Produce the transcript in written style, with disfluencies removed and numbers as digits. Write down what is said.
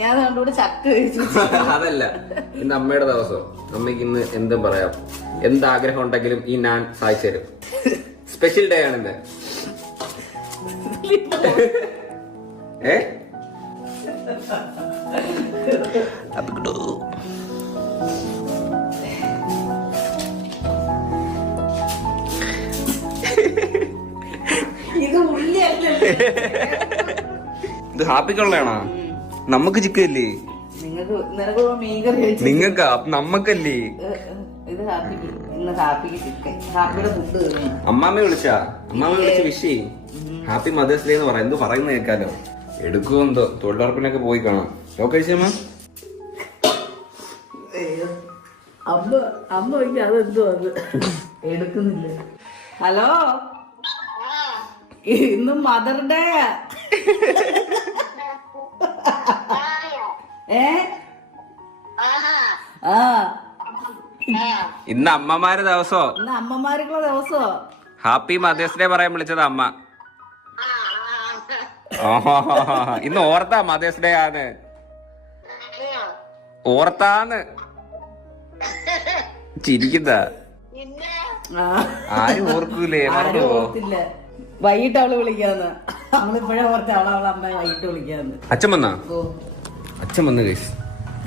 ഞാൻ അതുകൊണ്ട് ചക്ക കഴിച്ചു. അതല്ല, ഇന്ന് അമ്മയുടെ ദിവസം. അമ്മയ്ക്ക് ഇന്ന് എന്തും പറയാം, എന്താഗ്രഹം ഉണ്ടെങ്കിലും ഈ ഞാൻ സാധിച്ചു തരും. സ്പെഷ്യൽ ഡേ ആണ് ഇന്ന്. ഏ ഇത് ഉള്ളിയല്ലേ? ഇത് ഹാപ്പിക്കുള്ളതാണോ? നമുക്ക് ചിക്കല്ലേ? നിനക്ക് മീൻകറി കഴിച്ചു. നിങ്ങൾക്കാ? നമ്മക്കല്ലേ? ഇത് ഹാപ്പിക്ക്. ഇന്ന് ഹാപ്പിക്ക് ചിക്കൻ. ഹാപ്പിയുടെ ഫുഡ് കഴിഞ്ഞു. അമ്മാമ്മ വിളിച്ചാ? അമ്മാമ്മ വിളിച്ച് വിഷ് ഹാപ്പി മദേഴ്സ് ഡേ എന്ന് പറയാം. എന്ത് പറയുന്ന കേൾക്കാലോ. എടുക്കുമോ എന്തോ, തൊഴിലുറപ്പിനൊക്കെ പോയി കാണാം. കഴിച്ചമ്മ അമ്മ അതെന്തോ അത് എടുക്കുന്നില്ല. ഹലോ, ഇന്ന് മദർ ഡേ. ഇന്ന് അമ്മമാരുടെ ദിവസോ? ഇന്ന് അമ്മമാർക്കുള്ള ദിവസോ? ഹാപ്പി മദേഴ്സ് ഡേ പറയാൻ വിളിച്ചത് അമ്മ. ഇന്ന് ഓർത്താ മദേഴ്സ് ഡേ ആണ്? ഓർത്താന്ന് ചിരിക്കുന്ന ആരും ഓർക്കൂലേ? ഓർത്തില്ല. വൈകിട്ട് അവള് വിളിക്കാന്ന്. നമ്മളിപ്പോഴേ ഓർത്ത അവളെ അമ്മ വൈകിട്ട് വിളിക്കാന്ന്. അച്ഛൻ വന്നാ? അച്ഛൻ വന്ന് കഴിച്ചു.